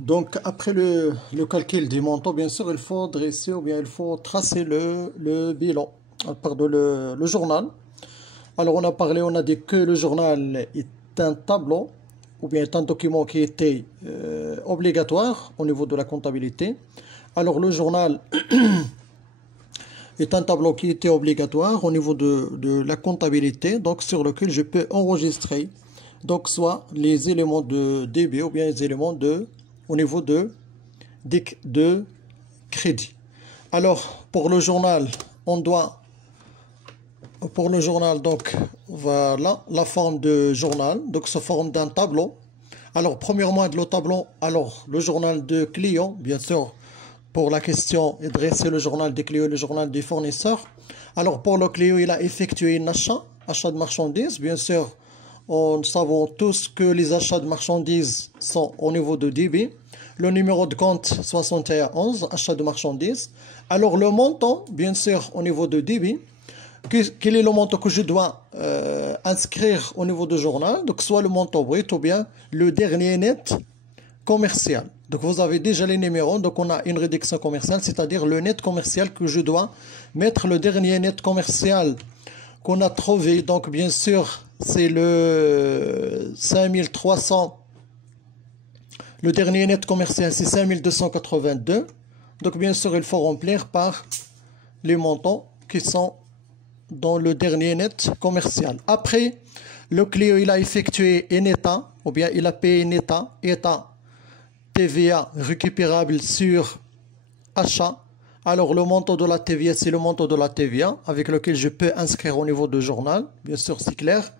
Donc, après le calcul du montant, bien sûr, il faut dresser ou bien il faut tracer le bilan, pardon, le journal. Alors, on a parlé, on a dit que le journal est un tableau ou bien est un document qui était obligatoire au niveau de la comptabilité. Alors, le journal est un tableau qui était obligatoire au niveau de la comptabilité, donc sur lequel je peux enregistrer donc soit les éléments de débit ou bien les éléments au niveau de crédit. Alors pour le journal, donc voilà la forme de journal, donc sous forme d'un tableau. Alors premièrement le tableau, alors le journal de client, bien sûr. Pour la question est dressé le journal des clients et le journal des fournisseurs. Alors pour le client, il a effectué un achat de marchandises. Bien sûr, nous savons tous que les achats de marchandises sont au niveau de débit. Le numéro de compte 6111, achat de marchandises. Alors le montant, bien sûr, au niveau de débit. Quel est le montant que je dois inscrire au niveau du journal? Donc soit le montant brut ou bien le dernier net commercial. Donc vous avez déjà les numéros, donc on a une réduction commerciale, c'est-à-dire le net commercial que je dois mettre, le dernier net commercial qu'on a trouvé. Donc bien sûr, c'est le 5300, le dernier net commercial c'est 5282. Donc bien sûr, il faut remplir par les montants qui sont dans le dernier net commercial. Après, le client il a effectué un état, ou bien il a payé un état TVA récupérable sur achat. Alors le montant de la TVA, c'est le montant de la TVA avec lequel je peux inscrire au niveau du journal. Bien sûr, c'est clair.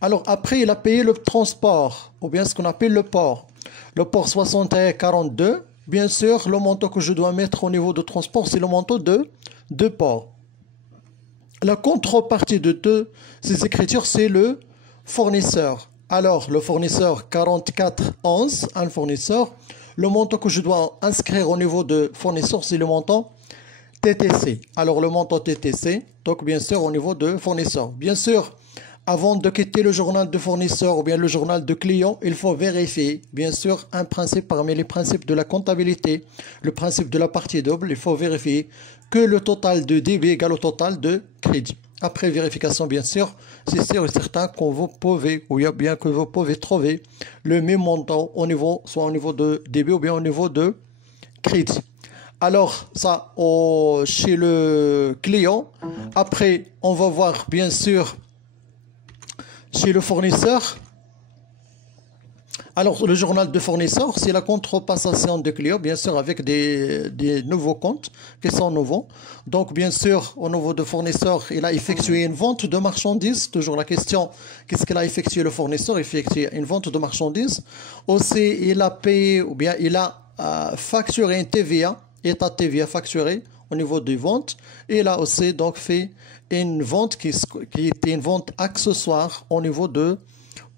Alors après, il a payé le transport, ou bien ce qu'on appelle le port. Le port 61,42. Bien sûr, le montant que je dois mettre au niveau de transport, c'est le montant de port. La contrepartie de ces écritures, c'est le fournisseur. Alors, le fournisseur 4411, un fournisseur. Le montant que je dois inscrire au niveau de fournisseur, c'est le montant TTC. Alors, le montant TTC, donc bien sûr au niveau de fournisseur. Bien sûr, avant de quitter le journal de fournisseur ou bien le journal de client, il faut vérifier, bien sûr, un principe parmi les principes de la comptabilité, le principe de la partie double. Il faut vérifier que le total de débit égale au total de crédit. Après vérification, bien sûr, c'est sûr et certain que vous pouvez, ou bien que vous pouvez trouver le même montant au niveau, soit au niveau de débit ou bien au niveau de crédit. Alors, ça, chez le client. Après, on va voir, bien sûr, chez le fournisseur. Alors, le journal de fournisseur, c'est la contrepassation de clients, bien sûr, avec des nouveaux comptes qui sont nouveaux. Donc, bien sûr, au niveau de fournisseur, il a effectué une vente de marchandises. Toujours la question, qu'est-ce qu'il a effectué le fournisseur? Il a effectué une vente de marchandises. Aussi, il a payé, ou bien il a facturé une TVA, état TVA facturé au niveau des ventes. Et il a aussi donc fait une vente qui était une vente accessoire au niveau de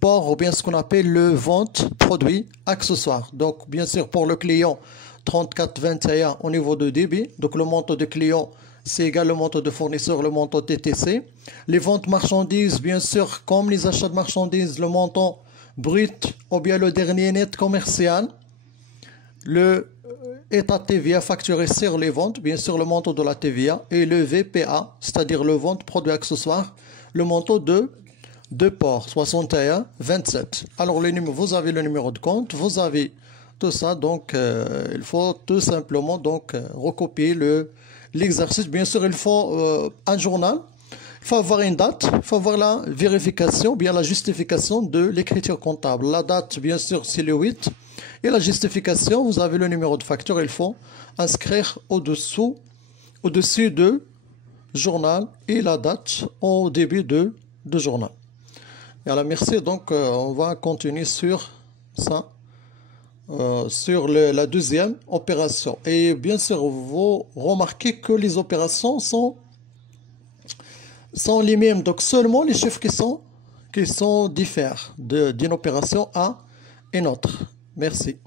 port ou bien ce qu'on appelle le vente produit accessoire. Donc bien sûr pour le client 34,21 au niveau de débit. Donc le montant de client c'est égal au montant de fournisseur, le montant TTC. Les ventes marchandises, bien sûr, comme les achats de marchandises, le montant brut ou bien le dernier net commercial. Le état TVA facturé sur les ventes, bien sûr le montant de la TVA, et le VPA, c'est-à-dire le vente produit accessoire, le montant de port 61,27. Alors vous avez le numéro de compte, vous avez tout ça, donc il faut tout simplement donc recopier l'exercice. Bien sûr, il faut un journal, il faut avoir une date, il faut avoir la vérification, bien la justification de l'écriture comptable. La date, bien sûr, c'est le 8. Et la justification, vous avez le numéro de facture, il faut inscrire au-dessus de journal et la date au début de journal. Voilà, merci. Donc, on va continuer sur ça, sur la deuxième opération. Et bien sûr, vous remarquez que les opérations sont les mêmes. Donc, seulement les chiffres qui sont différents d'une opération à une autre. Merci.